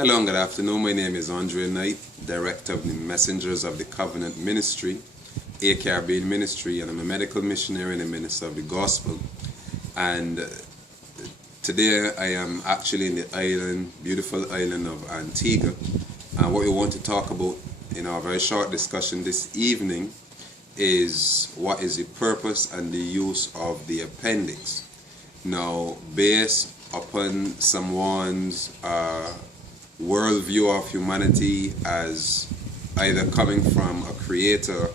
Hello and good afternoon. My name is Andre Knight, Director of the Messengers of the Covenant Ministry, a Caribbean Ministry, and I'm a medical missionary and a minister of the gospel. And today I am actually in the island, beautiful island of Antigua. And what we want to talk about in our very short discussion this evening is what is the purpose and the use of the appendix. Now, based upon someone's worldview of humanity as either coming from a creator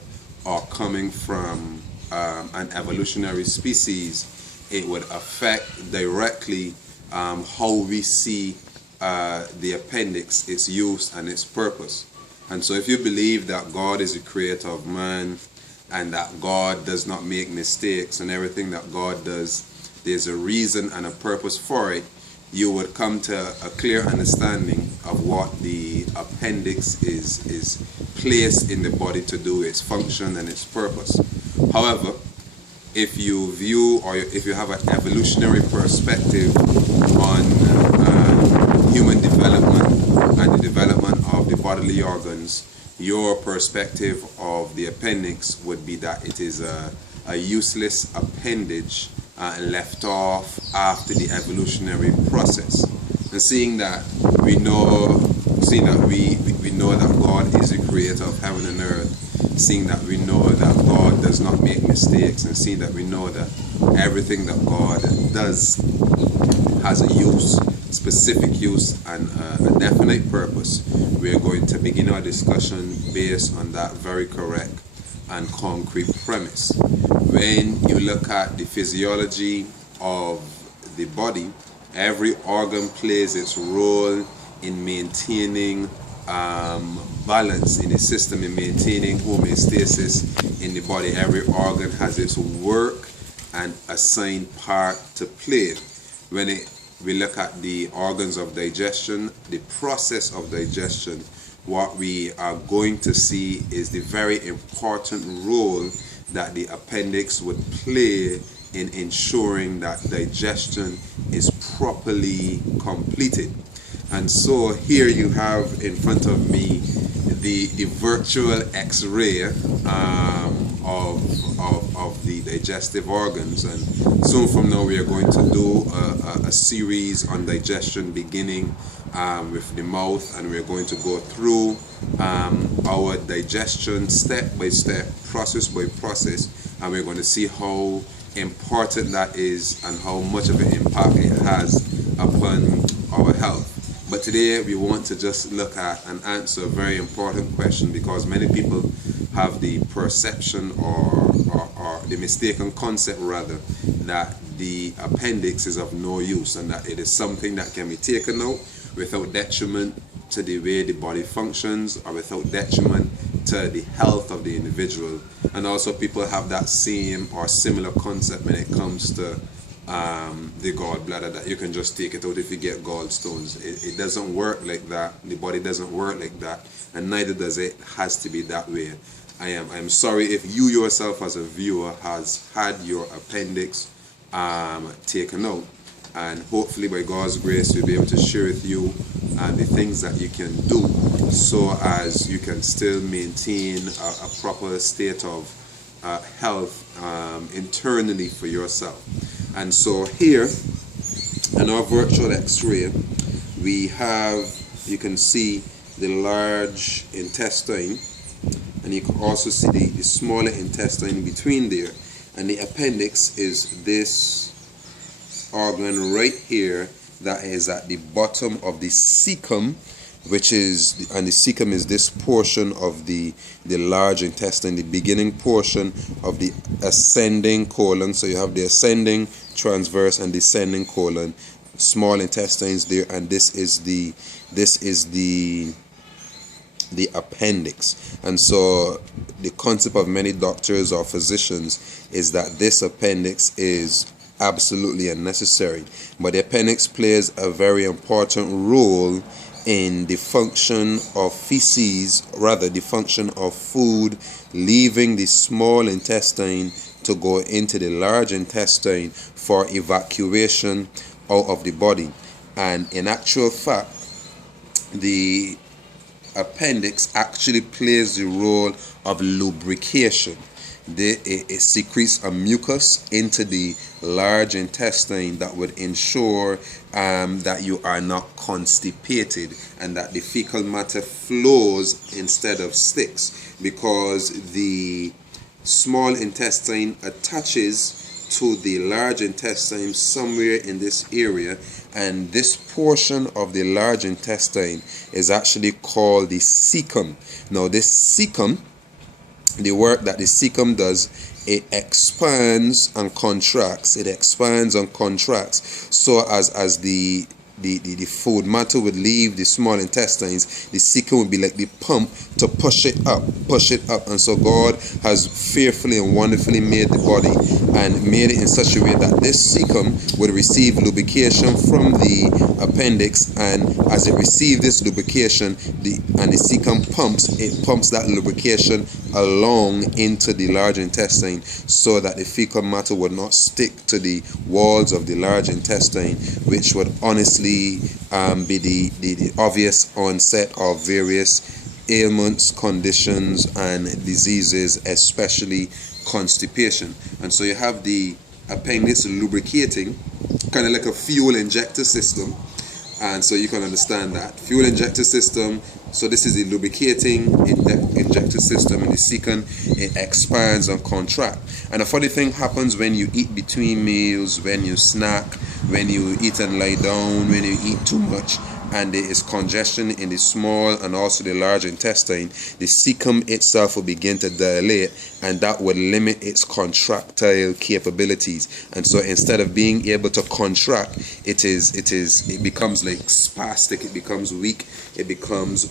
or coming from an evolutionary species, it would affect directly how we see the appendix, its use and its purpose. And so if you believe that God is the creator of man and that God does not make mistakes and everything that God does, there's a reason and a purpose for it, you would come to a clear understanding of what the appendix is placed in the body to do, its function and its purpose. However, if you view or if you have an evolutionary perspective on human development and the development of the bodily organs, your perspective of the appendix would be that it is a useless appendage left off after the evolutionary process. And seeing that we know that God is the creator of heaven and earth, seeing that we know that God does not make mistakes, and seeing that we know that everything that God does has a use, specific use, and a definite purpose, we are going to begin our discussion based on that very correct and concrete premise. When you look at the physiology of the body, every organ plays its role in maintaining balance in the system, in maintaining homeostasis in the body. Every organ has its work and assigned part to play. When we look at the organs of digestion, the process of digestion, what we are going to see is the very important role that the appendix would play in ensuring that digestion is properly completed. And so here you have in front of me the virtual X-ray of the digestive organs, and soon from now we are going to do a series on digestion beginning with the mouth, and we're going to go through our digestion step by step, process by process, and we're going to see how important that is and how much of an impact it has upon our health. But today we want to just look at and answer a very important question, because many people have the perception or the mistaken concept rather that the appendix is of no use and that it is something that can be taken out without detriment to the way the body functions or without detriment to the health of the individual. And also people have that same or similar concept when it comes to the gallbladder, that you can just take it out if you get gallstones. It doesn't work like that. The body doesn't work like that, and neither does it has to be that way. I'm sorry if you yourself as a viewer has had your appendix taken out, and hopefully by God's grace we'll be able to share with you the things that you can do so as you can still maintain a proper state of health internally for yourself. And so here in our virtual X-ray we have, you can see the large intestine, and you can also see the smaller intestine between there, and the appendix is this organ right here that is at the bottom of the cecum, which is, and the cecum is this portion of the large intestine, the beginning portion of the ascending colon. So you have the ascending, transverse, and descending colon, small intestines there, and this is the appendix. And so the concept of many doctors or physicians is that this appendix is absolutely unnecessary, but the appendix plays a very important role in the function of feces, rather the function of food leaving the small intestine to go into the large intestine for evacuation out of the body. And in actual fact, the appendix actually plays the role of lubrication. It secretes a mucus into the large intestine that would ensure that you are not constipated and that the fecal matter flows instead of sticks, because the small intestine attaches to the large intestine somewhere in this area, and this portion of the large intestine is actually called the cecum. Now this cecum, the work that the cecum does, it expands and contracts. It expands and contracts. So as the food matter would leave the small intestines, the cecum would be like the pump to push it up. And so God has fearfully and wonderfully made the body and made it in such a way that this cecum would receive lubrication from the appendix, and as it receives this lubrication, the cecum pumps that lubrication along into the large intestine, so that the fecal matter would not stick to the walls of the large intestine, which would honestly be the obvious onset of various ailments, conditions, and diseases, especially constipation. And so you have the appendix lubricating, kind of like a fuel injector system. And so you can understand that fuel injector system. So this is the lubricating injector system, and the cecum, it expands and contracts. And a funny thing happens when you eat between meals, when you snack, when you eat and lie down, when you eat too much, and there is congestion in the small and also the large intestine, the cecum itself will begin to dilate, and that would limit its contractile capabilities. And so instead of being able to contract, it becomes like spastic, it becomes weak, it becomes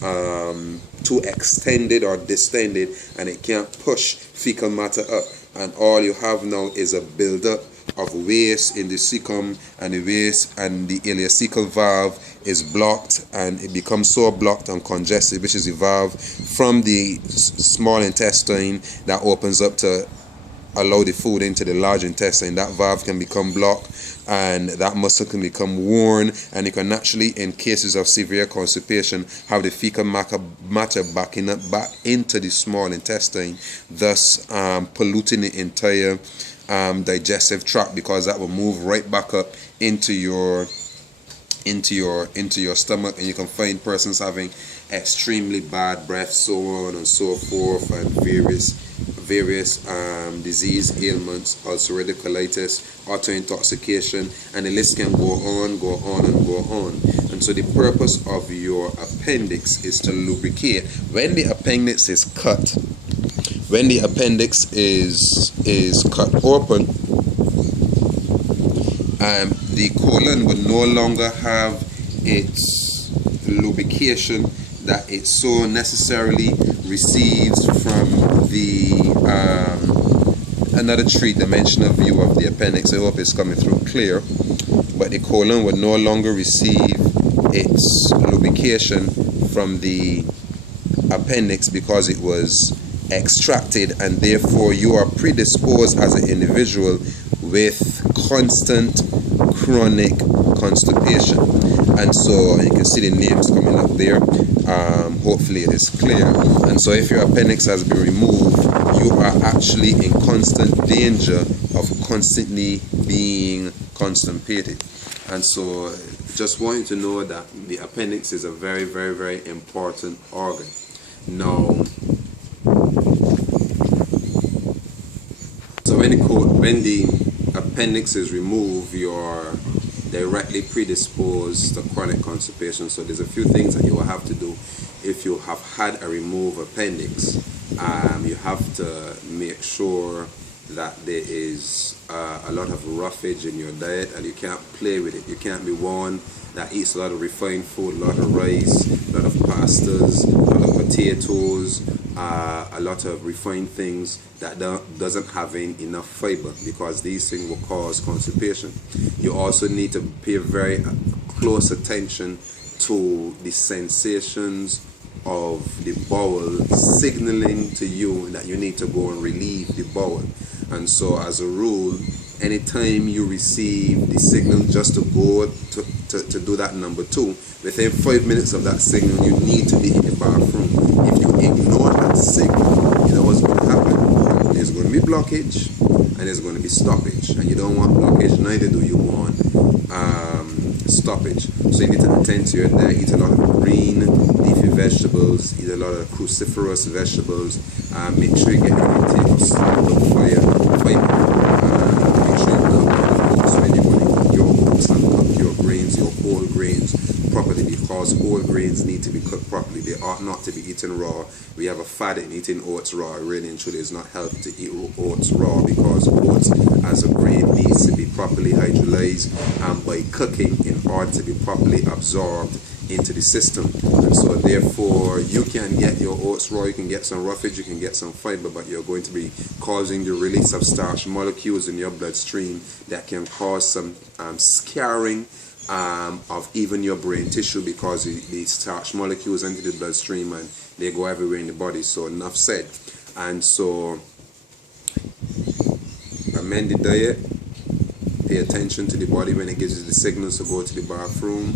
too extended or distended, and it can't push fecal matter up. And all you have now is a buildup of waste in the cecum, and the waste and the ileocecal valve is blocked, and it becomes so blocked and congested, which is the valve from the small intestine that opens up to allow the food into the large intestine. That valve can become blocked, and that muscle can become worn, and you can actually, in cases of severe constipation, have the fecal matter backing up back into the small intestine, thus polluting the entire digestive tract, because that will move right back up into your stomach, and you can find persons having extremely bad breath, so on and so forth, and various disease ailments, ulcerative colitis, auto-intoxication, and the list can go on. And so the purpose of your appendix is to lubricate. When the appendix is cut, when the appendix is cut open, the colon will no longer have its lubrication that it so necessarily receives from the another three-dimensional view of the appendix. I hope it's coming through clear. But the colon will no longer receive its lubrication from the appendix because it was extracted, and therefore you are predisposed as an individual with constant chronic constipation. And so you can see the names coming up there. Hopefully it is clear. And so if your appendix has been removed, you are actually in constant danger of constantly being constipated. And so just want you to know that the appendix is a very, very, very important organ. Now, so when the appendix is removed, you're directly predisposed to chronic constipation. So there's a few things that you will have to do if you have had a removed appendix. You have to make sure that there is a lot of roughage in your diet, and you can't play with it. You can't be one that eats a lot of refined food, a lot of rice, a lot of pastas, a lot of potatoes, a lot of refined things that doesn't have enough fiber, because these things will cause constipation. You also need to pay very close attention to the sensations of the bowel signaling to you that you need to go and relieve the bowel. And so as a rule, anytime you receive the signal just to go to do that number 2, within 5 minutes of that signal, you need to be in the bathroom. If you ignore that signal, you know what's going to happen. There's going to be blockage and there's going to be stoppage. And you don't want blockage, neither do you want stoppage. So you need to attend to your diet. Eat a lot of green leafy vegetables, eat a lot of cruciferous vegetables. Make sure you get your intake of fiber. Make sure you cook your oats when you want to eat your oats, and cook your grains, your whole grains properly, because whole grains need to be cooked properly. They ought not to be eaten raw. We have a fad in eating oats raw. Really and truly, it's not healthy to eat oats raw, because oats as a grain needs to be properly hydrolyzed by cooking in order to be properly absorbed into the system. And so therefore, you can get your oats raw, you can get some roughage, you can get some fiber, but you're going to be causing the release of starch molecules in your bloodstream that can cause some scarring of even your brain tissue, because the starch molecules enter the bloodstream and they go everywhere in the body. So enough said. And so amend the diet, pay attention to the body when it gives you the signals to go to the bathroom,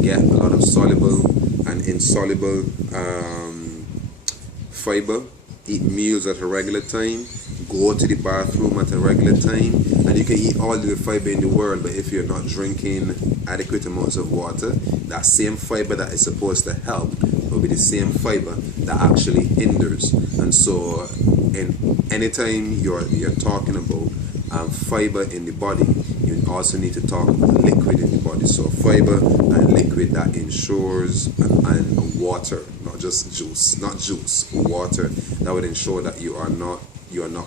get a lot of soluble and insoluble fiber, eat meals at a regular time, go to the bathroom at a regular time. And you can eat all the fiber in the world, but if you're not drinking adequate amounts of water, that same fiber that is supposed to help will be the same fiber that actually hinders. And so anytime you're talking about fiber in the body, you also need to talk about liquid in the body. So fiber and liquid that ensures, and water, not just juice, water, that would ensure that you are not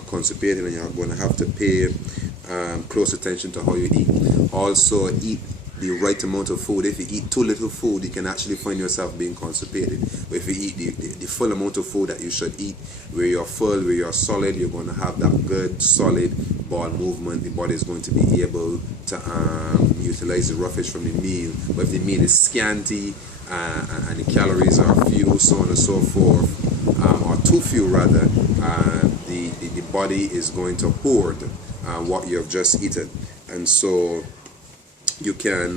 constipated, and you're going to have to pay close attention to how you eat. Also eat the right amount of food. If you eat too little food, you can actually find yourself being constipated. But if you eat the full amount of food that you should eat, where you're full, where you're solid, you're going to have that good solid bowel movement. The body is going to be able to utilize the roughage from the meal. But if the meal is scanty and the calories are few, so on and so forth, or too few rather, the body is going to hoard what you have just eaten. And so you can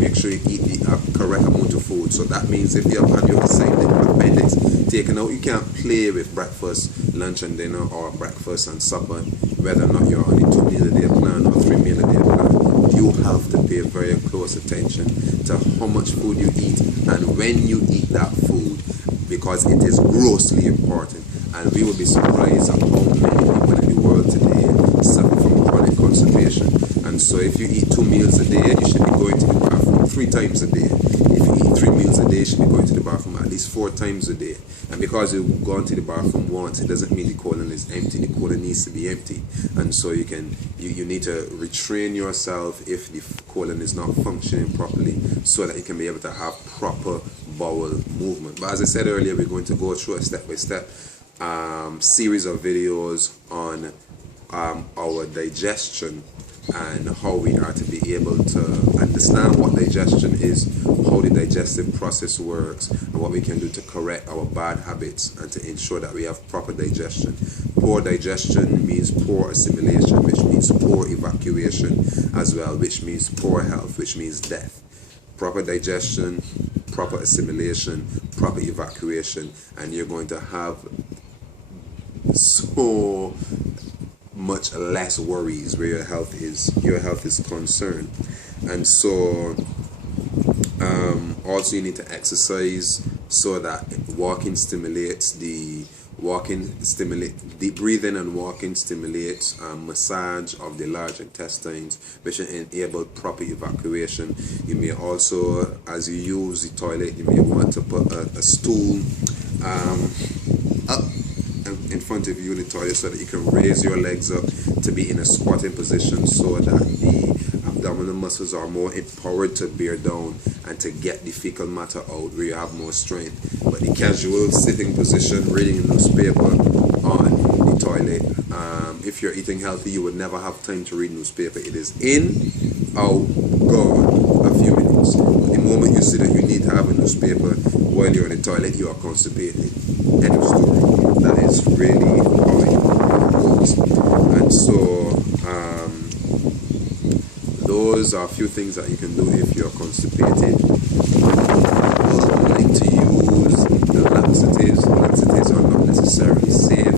make sure you eat the correct amount of food. So that means if you have your appendix taken out, you can't play with breakfast, lunch and dinner, or breakfast and supper, whether or not you're on a 2 meal a day plan or 3 meal a day plan. You have to pay very close attention to how much food you eat and when you eat that food, because it is grossly important. And we will be surprised at how many people in the world today suffer from chronic constipation. And so if you eat 2 meals a day, you should be going to the bathroom 3 times a day. If you eat 3 meals a day, you should be going to the bathroom at least 4 times a day. And because you've gone to the bathroom once, it doesn't mean the colon is empty. The colon needs to be empty. And so you need to retrain yourself if the colon is not functioning properly, so that you can be able to have proper bowel movement. But as I said earlier, we're going to go through a step-by-step series of videos on our digestion and how we are to be able to understand what digestion is, how the digestive process works, and what we can do to correct our bad habits and to ensure that we have proper digestion. Poor digestion means poor assimilation, which means poor evacuation as well, which means poor health, which means death. Proper digestion, proper assimilation, proper evacuation, and you're going to have so much less worries where your health is concerned. And so also you need to exercise, so that deep breathing and walking stimulates massage of the large intestines, which enable proper evacuation. You may also, as you use the toilet, you may want to put a stool up in front of you in the toilet, so that you can raise your legs up to be in a squatting position, so that the abdominal muscles are more empowered to bear down and to get the fecal matter out, where you have more strength. But the casual sitting position, reading a newspaper on the toilet, if you're eating healthy, you would never have time to read newspaper. It is in, out, gone, a few minutes. The moment you see that you need to have a newspaper while you're in the toilet, you are constipated. End of story. That is really how it goes. So those are a few things that you can do if you're constipated.